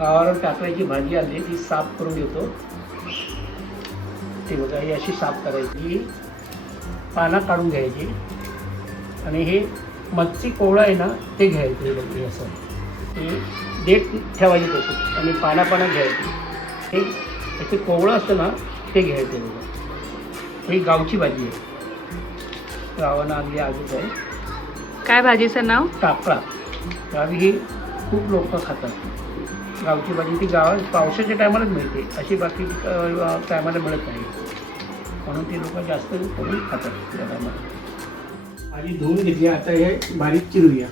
गावावर टाकल्याची भाजी आली ती साफ करून घेतो. ते बघा ही अशी साफ करायची, पानं काढून घ्यायची आणि हे मच्छी कोवळा आहे ना ते घ्यायचं. हे बघा असं हे देठ ठेवायची तशी आणि पानं घ्यायची. हे याचे कोवळं असतं ना ते घ्यायचं. बघा ही गावची भाजी आहे, गावानं आली आजच आहे. काय भाजीचं नाव? टाकळा. गावी ही खूप लोक खातात गावची भाजी. ती गावात पावसाच्या टायमालाच मिळते, अशी बाकी टायमाला मिळत नाही, म्हणून ती लोक जास्त करून खातात त्या टायमाला. भाजी धुवून घेतली, आता हे बारीक चिरूया.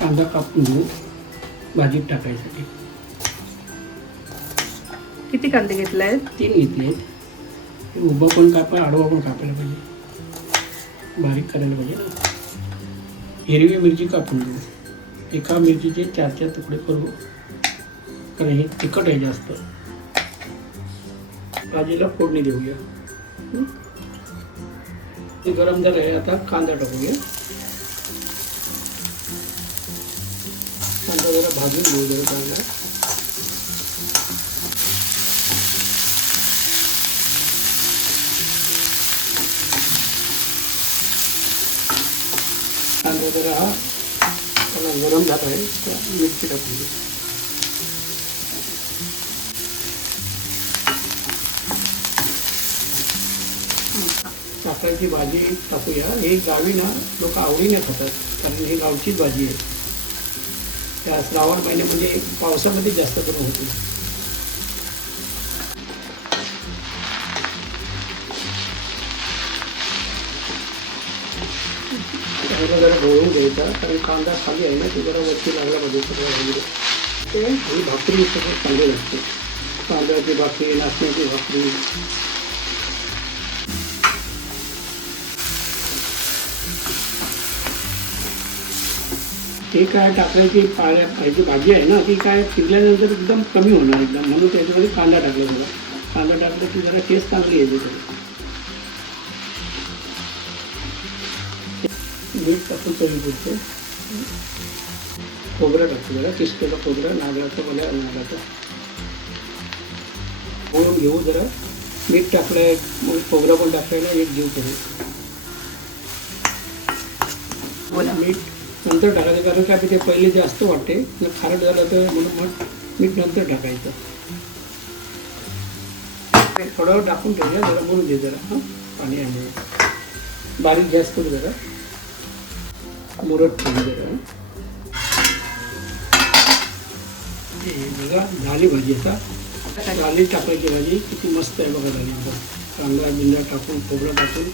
कांदा कापून घेऊ भाजीत टाकायसाठी. किती कांदे घेतले आहेत? 3 घेतले. उभं पण कापा, आडवा पण कापायला पाहिजे, बारीक करायला पाहिजे ना. हिरवी मिरची कापून घेऊ. एका मिरचीचे 4 तुकडे करू, कारण हे तिखट आहे जास्त. भाजीला फोडणी देऊया. हे गरम झालं आहे, आता कांदा टाकूया. कांदा जरा भाजून घेऊ. जरा चांगला कांदा जरा हा गरम झाला आहे, मिरची टाकून घेऊ. टाकायची भाजी टाकूया. हे गावी ना लोक आवडीने खातात, कारण ही गावचीच भाजी आहे. त्या श्रावण महिन्यामध्ये पावसामध्ये जास्त करून होते. त्याला जरा ढवळून घ्यायचा, कारण कांदा खाली आहे ना, ते जरा वरती लागला पाहिजे सगळं वगैरे. ते ही भाकरी सगळं चांगली लागते. तांदळाची भाकरी, नाचण्याची भाकरी. ती काय टाकायची ह्याची भाजी आहे ना, ती काय शिजल्यानंतर एकदम कमी होणार एकदम, म्हणून त्याच्यामध्ये कांदा टाकला जरा. कांदा टाकला की जरा टेस्ट चांगली येते. मीठ टाकून चवीपुरतं. खोबरं टाकतो जरा, किसलेलं खोबरं, नारळाचं मला नारळाचं ओळून घेऊ. जरा मीठ टाकलं आहे, मग खोबरं पण टाकायला एक जीव करू. मीठ नंतर टाकायचं, कारण काय ते पहिले जास्त वाटते, खारट झालं तर म्हणून मग मीठ नंतर टाकायचं. थोडं टाकून ठेवूया, जरा म्हणून दे जरा. हां पाणी आहे, बारीक गॅस करू जरा, मुरत ठेवू जरा. बघा झाली भाजी. आता झाली टाकायची भाजी, किती मस्त आहे बघा झाली. कांदा बिंदा टाकून, खोबरं टाकून